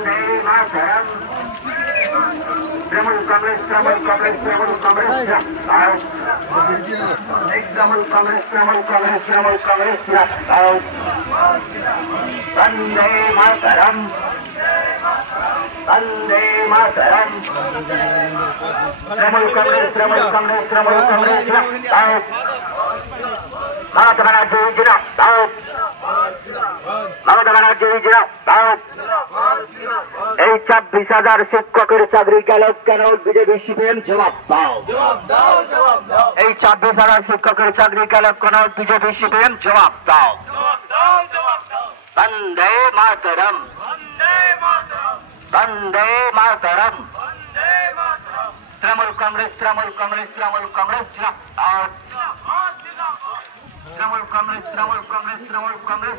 वंदे मातरम तृणमूल कांग्रेस तृणमूल कांग्रेस तृणमूल कांग्रेस तृणमूल कांग्रेस तृणमूल कांग्रेस तृणमूल कांग्रेस वंदे मातरम वंदे मातरम तृणमूल कांग्रेस तृणमूल कांग्रेस तृणमूल कांग्रेस ममता बनर्जी जिंदाबाद ममता बनर्जी जिंदाबाद 26,000 শিক্ষকের চাকরি গেল কেন বিজেপি সিপিএম জবাব দাও 26,000 শিক্ষকের চাকরি গেল কেন বিজেপি সিপিএম জবাব দাও বন্দে মাতরম বন্দে মাতরম তৃণমূল কাংগ্রেস তৃণমূল কাংগ্রেস তৃণমূল কাংগ্রেস তৃণমূল কাংগ্রেস তৃণমূল কাংগ্রেস তৃণমূল কাংগ্রেস